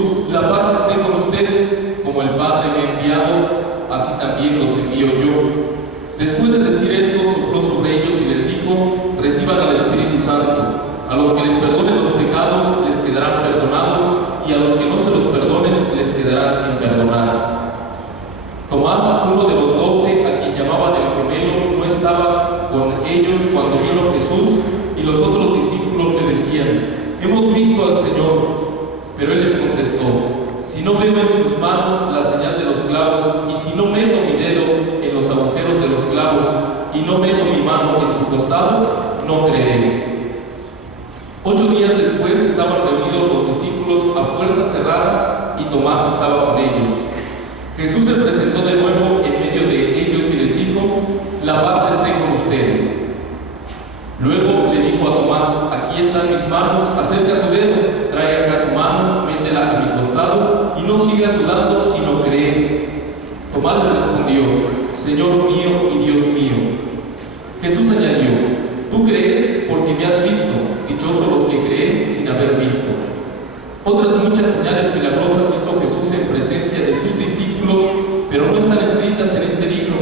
Jesús, la paz esté con ustedes, como el Padre me ha enviado, así también los envío yo. Después de decir esto, sopló sobre ellos y les dijo: reciban al Espíritu Santo. A los que les perdonen los pecados, les quedarán perdonados, y a los que no se los perdonen, les quedarán sin perdonar. Tomás, uno de los 12, a quien llamaban el gemelo, no estaba con ellos cuando vino Jesús, y los otros discípulos le decían: hemos visto al Señor. Pero él les contestó: si no veo en sus manos la señal de los clavos, y si no meto mi dedo en los agujeros de los clavos, y no meto mi mano en su costado, no creeré. 8 días después estaban reunidos los discípulos a puerta cerrada, y Tomás estaba con ellos. Jesús se presentó de nuevo en medio de ellos y les dijo: la paz esté con ustedes. Luego le dijo a Tomás: aquí están mis manos, acerca tu dedo, trae acá tu mano, métela a mi costado, y no sigas dudando, sino cree. Tomás le respondió: Señor mío y Dios mío. Jesús añadió: tú crees porque me has visto, dichosos los que creen sin haber visto. Otras muchas señales milagrosas hizo Jesús en presencia de sus discípulos, pero no están escritas en este libro.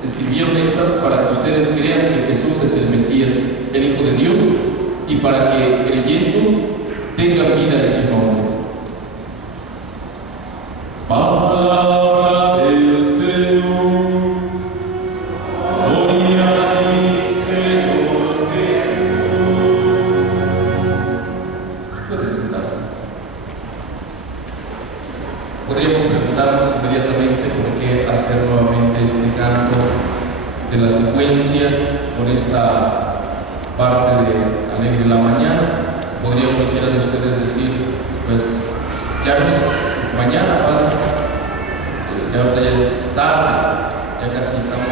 Se escribieron estas para que ustedes crean que Jesús es el Mesías, el Hijo de Dios, y para que, creyendo, tengan vida en su nombre. Palabra del Señor. Gloria a ti, Señor Jesús. Pueden sentarse. Podríamos preguntarnos inmediatamente por qué hacer nuevamente este canto de la secuencia con esta parte de Alegre la Mañana. Podría cualquiera de ustedes decir: pues ya es mañana, Padre, ya ahorita ya es tarde, ya casi estamos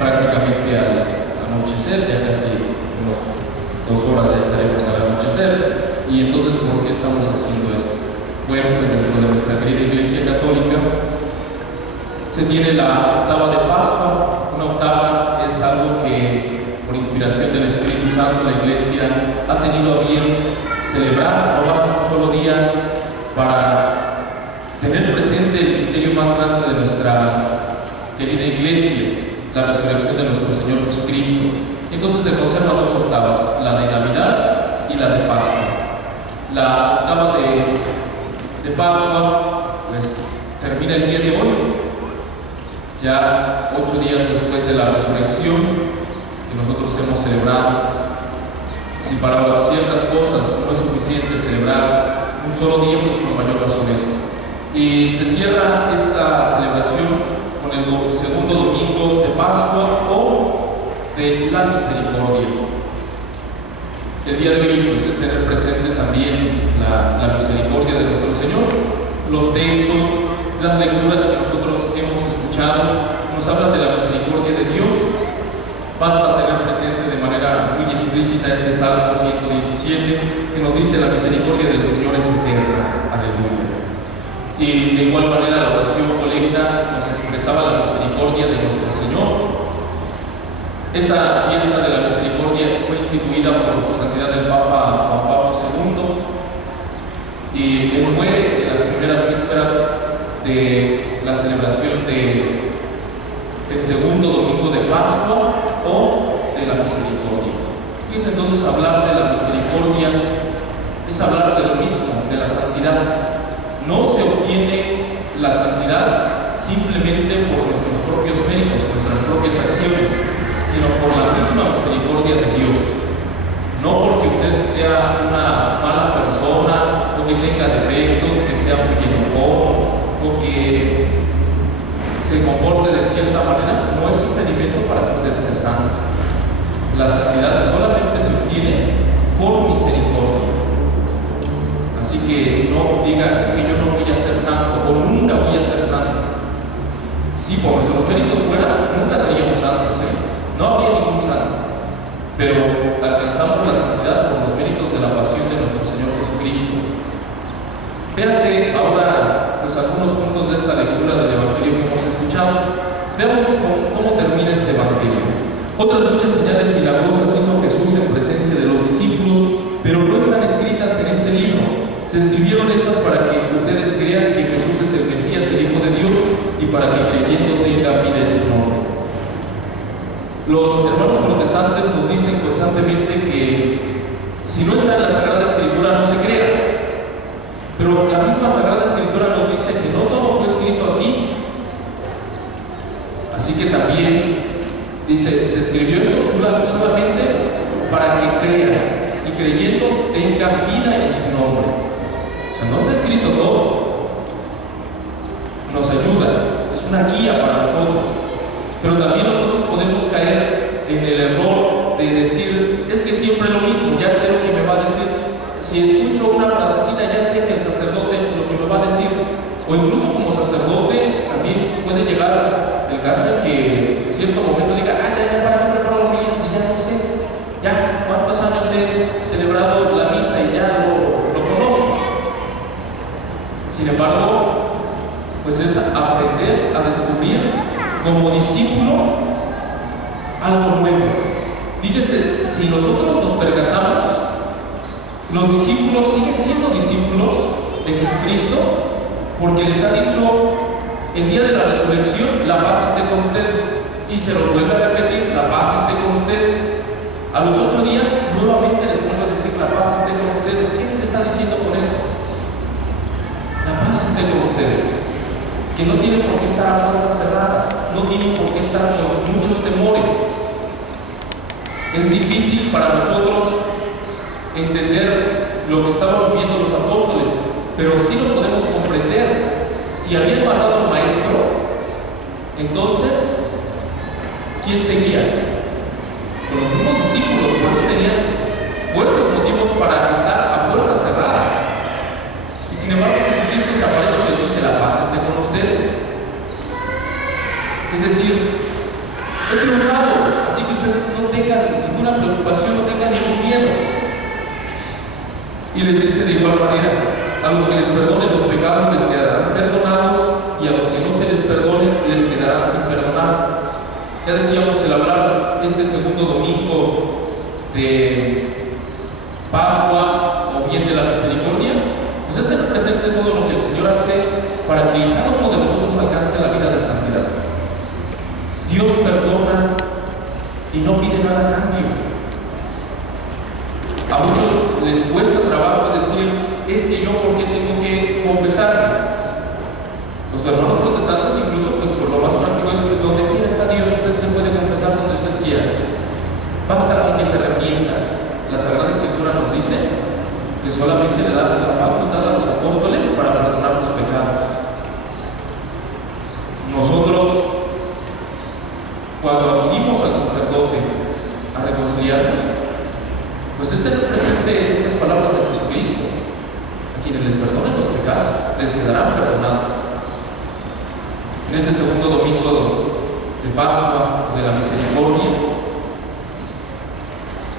prácticamente al anochecer, ya casi unos 2 horas ya estaremos al anochecer. Y entonces, ¿por qué estamos haciendo esto? Bueno, pues dentro de nuestra querida Iglesia Católica se tiene la octava de Pascua. Una octava es algo que, por inspiración del Espíritu Santo, la Iglesia ha tenido a bien celebrar. No basta un solo día para tener presente el misterio más grande de nuestra querida Iglesia, la resurrección de nuestro Señor Jesucristo. Entonces se conservan 2 octavas, la de Navidad y la de Pascua. La octava de Pascua pues termina el día de hoy, ya 8 días después de la resurrección que nosotros hemos celebrado. Si para ciertas cosas no es suficiente celebrar un solo día, pues con mayor razón esto. Y se cierra esta celebración con el segundo domingo de Pascua o de la Misericordia. El día de hoy pues es tener presente también la misericordia de nuestro Señor. Los textos, las lecturas que nosotros hemos escuchado nos hablan de la misericordia de Dios. Basta tener presente de manera muy explícita este Salmo 117 que nos dice: la misericordia del Señor es eterna. Aleluya. Y de igual manera la oración colecta nos expresaba la misericordia de nuestro Señor. Esta fiesta de la misericordia fue instituida por su santidad el Papa Juan Pablo II, y él muere en las primeras vísperas de la celebración del segundo domingo de Pascua o de la misericordia. Y es entonces hablar de la misericordia, es hablar de lo mismo, de la santidad. No se obtiene la santidad simplemente por nuestros propios méritos, nuestras propias acciones, sino por la misma misericordia de Dios. No porque usted sea una mala persona, o que tenga defectos, que sea muy enojón, o que se comporte de cierta manera, no es impedimento para que usted sea santo. La santidad solamente se obtiene por misericordia. Así que no diga: es que yo no voy a ser santo, o nunca voy a ser santo. Si por nuestros méritos fuera, nunca seríamos santos, no habría ningún santo. Pero alcanzamos la santidad por los méritos de la pasión de nuestro Señor Jesucristo. Véase ahora pues algunos puntos de esta lectura del Evangelio que hemos escuchado. Veamos cómo termina este Evangelio. Otras muchas señales milagrosas hizo Jesús en presencia de los discípulos, pero no están escritas en este libro. Se escribieron estas para que ustedes Los hermanos protestantes nos dicen constantemente que si no está en la Sagrada Escritura no se crea, pero la misma Sagrada Escritura nos dice que no todo fue escrito aquí. Así que también dice, se escribió esto solamente para que crean y creyendo tengan vida en su nombre. O sea, no está escrito todo, nos ayuda, es una guía para nosotros, pero también nosotros podemos caer en el error de decir, es que siempre lo mismo, ya sé lo que me va a decir. Si escucho una frasecita, ya sé que el sacerdote lo que me va a decir, o incluso como sacerdote también puede llegar el caso en que en cierto momento diga, ya, para qué preparo mías y ya no sé, ya cuántos años he celebrado la misa y ya lo conozco. Sin embargo, pues es aprender a descubrir como discípulo algo nuevo. Fíjense, si nosotros nos percatamos, los discípulos siguen siendo discípulos de Jesucristo porque les ha dicho el día de la resurrección, la paz esté con ustedes, y se lo vuelve a repetir, la paz esté con ustedes. A los 8 días nuevamente les vuelve a decir, la paz esté con ustedes. ¿Qué les está diciendo con eso? La paz esté con ustedes, que no tienen por qué estar a puertas cerradas, no tienen por qué estar con muchos temores. Es difícil para nosotros entender lo que estaban viviendo los apóstoles, pero sí lo podemos comprender. Si habían matado al maestro, entonces, ¿quién seguía? Con los mismos discípulos, por eso tenían fuertes motivos para estar a puerta cerrada. Y sin embargo, Jesucristo se aparece y les dice, la paz esté con ustedes. Es decir, he triunfado, así que ustedes no tengan ninguna preocupación, no tengan ningún miedo. Y les dice de igual manera, a los que les perdonen los pecados les quedarán perdonados, y a los que no se les perdonen les quedarán sin perdonar. Ya decíamos, el hablar este segundo domingo de Pascua o bien de la misericordia, pues es tener presente todo lo que el Señor hace para que cada uno de nosotros alcance la vida de santidad. Dios perdona y no pide nada a cambio. A muchos les cuesta trabajo decir, es que yo, ¿por qué tengo que confesarme? Los hermanos protestantes incluso, pues por lo más práctico es que donde quiera está Dios, usted se puede confesar donde usted quiera. Basta con que se arrepienta. La Sagrada Escritura nos dice que solamente le da la facultad a los apóstoles para perdonar los pecados. Nosotros, cuando acudimos al sacerdote a reconciliarnos, pues es tener presente estas palabras de Jesucristo: a quienes les perdonen los pecados, les quedarán perdonados. En este segundo domingo de Pascua, de la misericordia,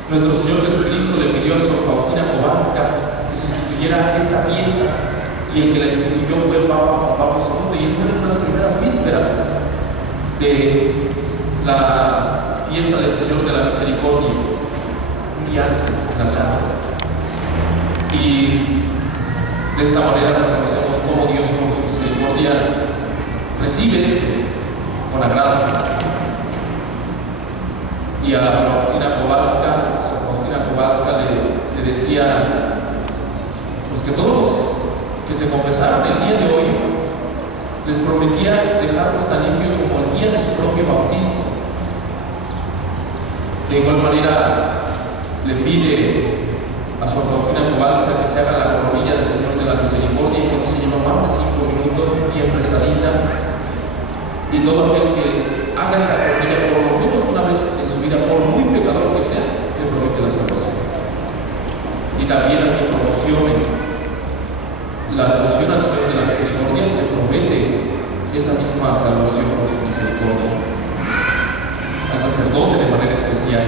nuestro Señor Jesucristo le pidió a Sor Faustina Kowalska que se instituyera esta fiesta, y el que la instituyó fue el Papa Juan Pablo II, y en una de las primeras vísperas de la fiesta del Señor de la Misericordia, un día antes en la tarde. Y de esta manera reconocemos cómo Dios, por su misericordia, recibe esto con agrado. Y a Faustina Kowalska, le decía, pues que todos que se confesaran el día de hoy, les prometía dejarlos tan limpio como el día de su propio bautismo. De igual manera, le pide a Sor Faustina Kowalska que se haga la coronilla del Señor de la Misericordia, que no se lleva más de 5 minutos, bien rezadita. Y todo aquel que haga esa coronilla por lo menos una vez en su vida, por muy pecador que sea, le promete la salvación. Y también a quien promocione la devoción al Señor de la Misericordia, le promete esa misma salvación por su misericordia. Al sacerdote de manera especial.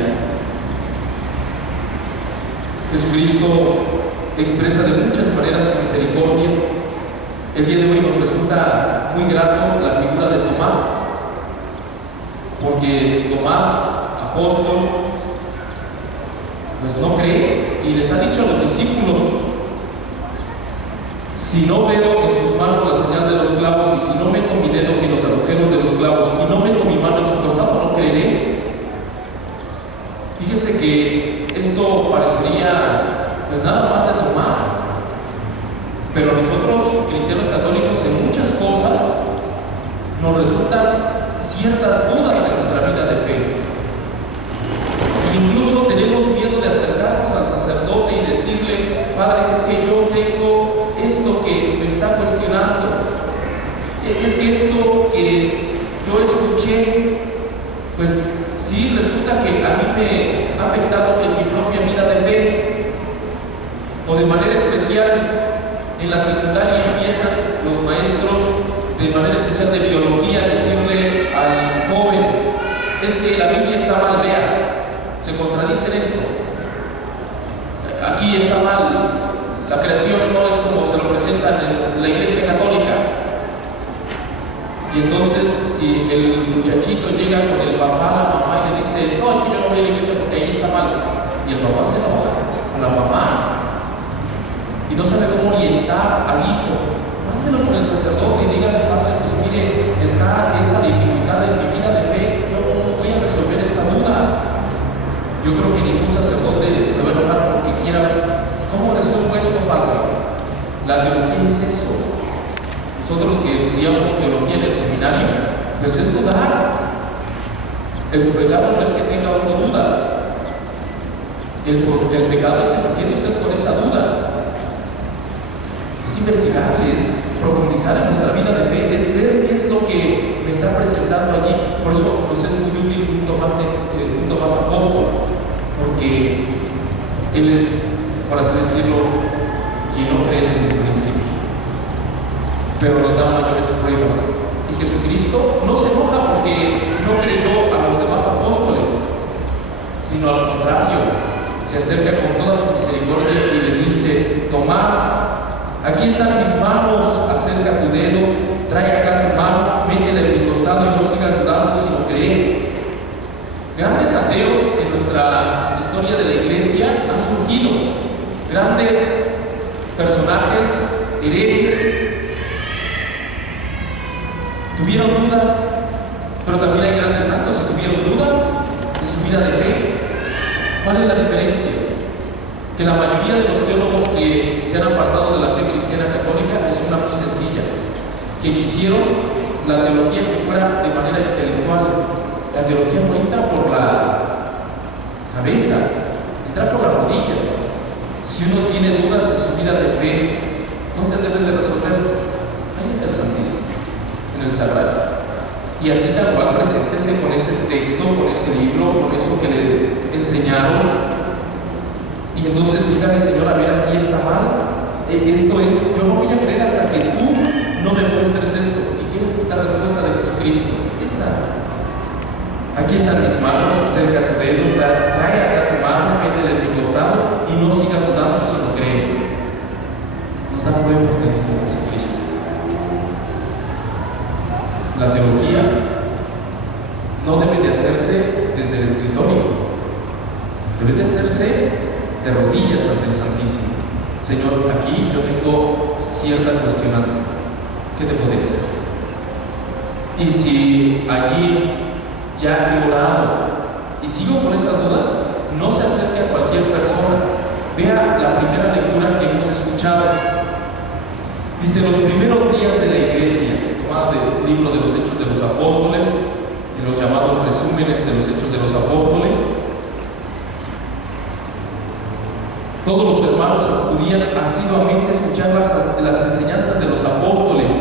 Jesucristo expresa de muchas maneras su misericordia. El día de hoy nos resulta muy grato la figura de Tomás, porque Tomás, apóstol, pues no cree y les ha dicho a los discípulos: si no veo en sus manos la señal de los clavos, y si no meto mi dedo en los agujeros de los clavos, y no meto mi mano en su costado, no creeré. que esto parecería pues nada más de Tomás, pero nosotros, cristianos católicos, en muchas cosas nos resultan ciertas dudas en nuestra vida de fe. Incluso tenemos miedo de acercarnos al sacerdote y decirle: Padre, es que yo tengo esto que me está cuestionando, es que esto que yo escuché, pues sí, resulta que a mí me ha afectado en mi propia vida de fe. O de manera especial, en la secundaria empiezan los maestros de manera especial de biología a decirle al joven: es que la Biblia está mal, vea, se contradice en esto, aquí está mal, la creación no es como se lo presentan en la Iglesia Católica. Y entonces, si el muchachito llega con el papá, la mamá, y le dice: no, es que yo no voy a la iglesia porque ahí está mal, y el papá se enoja con la mamá y no sabe cómo orientar al hijo, mándelo con el sacerdote y dígale: Padre, pues mire, está esta dificultad en mi vida de fe, yo voy a resolver esta duda. Yo creo que ningún sacerdote se va a enojar porque quiera: pues, ¿cómo resuelvo esto, Padre? La teología es eso. Nosotros que estudiamos teología en el seminario, pues es dudar. El pecado no es que tenga uno dudas. El pecado es que se quede usted con esa duda. Es investigar, es profundizar en nuestra vida de fe, es ver qué es lo que me está presentando allí. Por eso pues es muy útil un Tomás apóstol, porque él es, por así decirlo, quien no cree desde el principio, pero nos da mayores pruebas. Y Jesucristo no se enoja porque no creyó a los demás apóstoles, sino al contrario, se acerca con toda su misericordia y le dice: Tomás, aquí están mis manos, acerca tu dedo, trae acá tu mano, métela en mi costado y no sigas dudando, sino cree. Grandes ateos en nuestra historia de la Iglesia han surgido, grandes personajes, herejes, tuvieron dudas, pero también hay grandes santos que tuvieron dudas en su vida de fe. ¿Cuál es la diferencia? Que la mayoría de los teólogos que se han apartado de la fe cristiana católica es una muy sencilla, que quisieron la teología que fuera de manera intelectual. La teología no entra por la cabeza, entra por las rodillas. Si uno tiene dudas en su vida de fe, ¿dónde debe de resolverlas? Ahí en el Santísimo, en el Sagrario. Y así tal cual preséntese con ese texto, con ese libro, con eso que le enseñaron. Y entonces dígale: Señor, a ver, aquí está mal, esto es, yo no voy a creer hasta que tú no me muestres esto. ¿Y qué es la respuesta de Jesucristo? Aquí están mis manos, acerca tu dedo, trae acá tu mano, métela en mi costado y no sigas dudando, sino cree. Nos da pruebas del mismo Jesucristo. La teología no debe de hacerse desde el escritorio, debe de hacerse de rodillas ante el Santísimo. Señor, aquí yo tengo cierta cuestionante, ¿qué te puede hacer? Y si allí ya he orado y sigo con esas dudas, no se acerque a cualquier persona. Vea la primera lectura que hemos escuchado. Dice: los primeros días de la Iglesia, tomado del libro de los Hechos de los Apóstoles, en los llamados resúmenes de los Hechos de los Apóstoles, todos los hermanos acudían asiduamente a escuchar las enseñanzas de los apóstoles,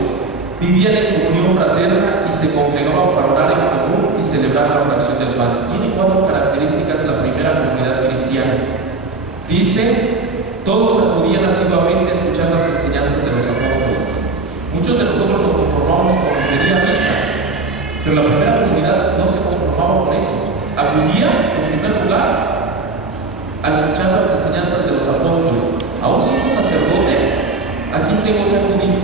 vivían en comunión fraterna y se congregaban para orar en común y celebrar la fracción del pan. Tiene 4 características la primera comunidad cristiana. Dice: todos acudían asiduamente a escuchar las enseñanzas de los apóstoles. Muchos de nosotros nos conformamos con venir a misa, pero la primera comunidad no se conformaba con eso. Acudía, en primer lugar, a escuchar las enseñanzas de los apóstoles. Aún siendo sacerdote, ¿a quién tengo que acudir?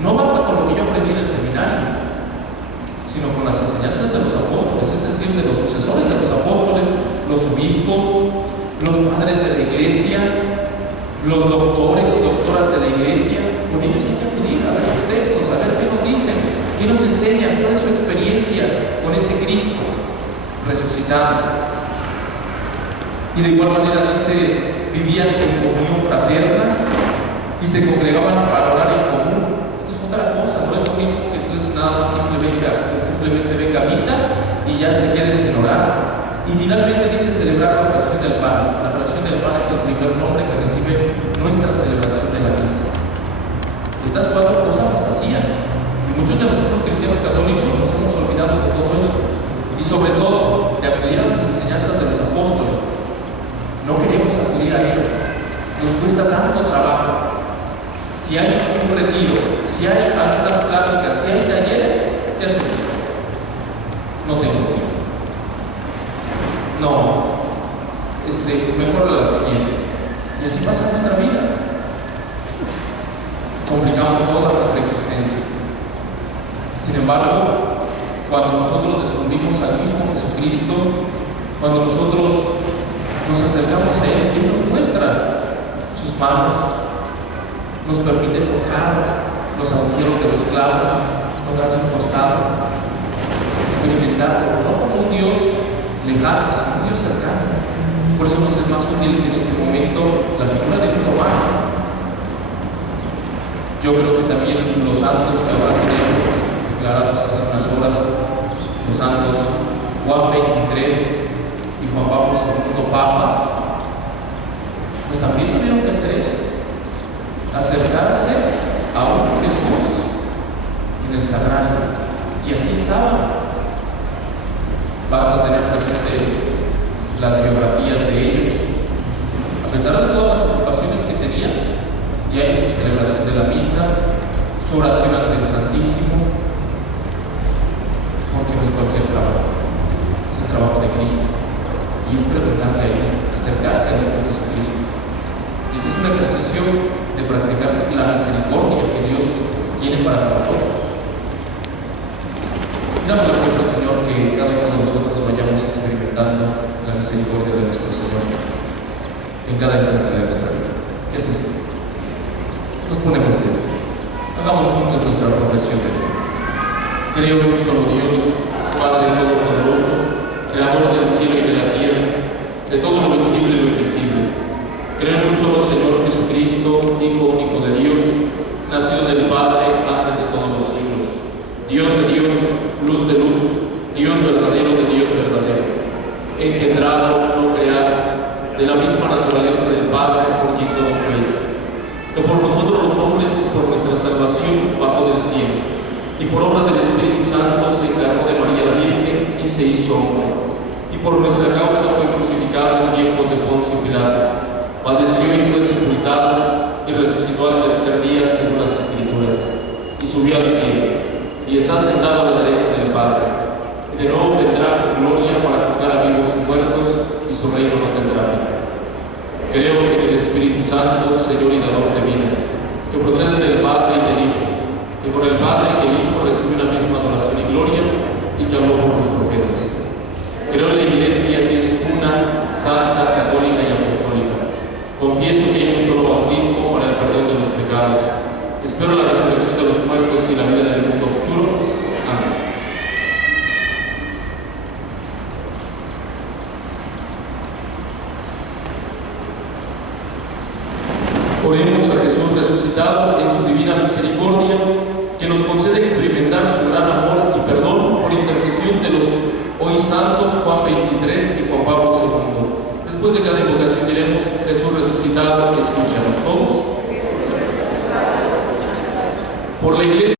No basta con lo que yo aprendí en el seminario, sino con las enseñanzas de los apóstoles, es decir, de los sucesores de los apóstoles, los obispos, los padres de la Iglesia, los doctores y doctoras de la Iglesia. Con ellos hay que acudir a ver sus textos, a ver qué nos dicen, qué nos enseñan, cuál es su experiencia con ese Cristo resucitado. Y de igual manera dice, vivían en comunión fraterna y se congregaban para orar en común. Esto es otra cosa, no es lo mismo que usted nada más simplemente venga a misa y ya se quede sin orar. Y finalmente dice celebrar la fracción del pan. La fracción del pan es el primer nombre que recibe nuestra celebración de la misa. Estas cuatro cosas las hacían. Y muchos de nosotros cristianos católicos nos hemos olvidado de todo eso. Y sobre todo, de acudir a las enseñanzas de los apóstoles. No queremos acudir a ellos. Nos cuesta tanto trabajo. Si hay un retiro, si hay algunas pláticas, si hay talleres, ¿qué hacemos? No tengo tiempo. No, mejor la siguiente. Y así pasa nuestra vida. Complicamos toda nuestra existencia. Sin embargo, cuando nosotros descubrimos al mismo Jesucristo, cuando nosotros nos acercamos a Él, Él nos muestra sus manos, nos permite tocar los agujeros de los clavos, tocar su costado, experimentarlo, no como un Dios lejano, sino un Dios cercano. Por eso nos es más útil en este momento la figura de un Tomás. Yo creo que también los santos que ahora tenemos declarados hace unas horas, los santos Juan 23 y Juan Pablo II, papas, pues también tuvieron que hacer eso, acercarse a un Jesús en el sagrario, y así estaban. Basta tener presente las biografías de ellos. A pesar de todas las ocupaciones que tenían, diario su celebración de la misa, su oración ante el Santísimo, porque no es cualquier trabajo, es el trabajo de Cristo. Y es preguntarle a Él, acercarse a nuestro Jesucristo. Y este es un ejercicio de practicar la misericordia que Dios tiene para nosotros. Dame la fuerza, Señor, que cada uno de nosotros vayamos experimentando la misericordia de nuestro Señor en cada instante de nuestra vida. ¿Qué es esto? Nos ponemos de pie. Hagamos juntos nuestra profesión de fe. Creo en un solo Dios, Padre Todopoderoso, Creador del cielo y de la tierra, de todo lo visible y lo invisible. Creo en un solo Señor Jesucristo, Hijo único de Dios, nacido del Padre antes de todos los siglos. Dios de Dios, luz de luz, Dios verdadero de Dios verdadero, engendrado, no creado, de la misma naturaleza del Padre por quien todo fue hecho, que por nosotros los hombres y por nuestra salvación bajó del cielo, y por obra del Espíritu Santo se encarnó de María la Virgen y se hizo hombre, y por nuestra causa fue crucificado en tiempos de Poncio Pilato, padeció y fue sepultado, y resucitó al tercer día según las Escrituras, y subió al cielo, y está sentado a la derecha del Padre, y de nuevo vendrá con gloria para juzgar a vivos y muertos, y su reino no tendrá fin. Creo en el Espíritu Santo, Señor y dador de vida, que procede del Padre y del Hijo, que con el Padre y el Hijo recibe la misma adoración y gloria, y que habló por los profetas. Creo en la Iglesia, que es una, santa, católica y apostólica. Confieso que hay un solo bautismo para el perdón de los pecados. Espero la resurrección de los muertos y la vida del mundo futuro. Amén. Oremos a Jesús resucitado en su divina misericordia, que nos concede experimentar su gran amor y perdón por intercesión de los hoy santos Juan 23 y Juan Pablo II. Después de cada invocación diremos: Jesús resucitado, escúchanos todos. Por la Iglesia.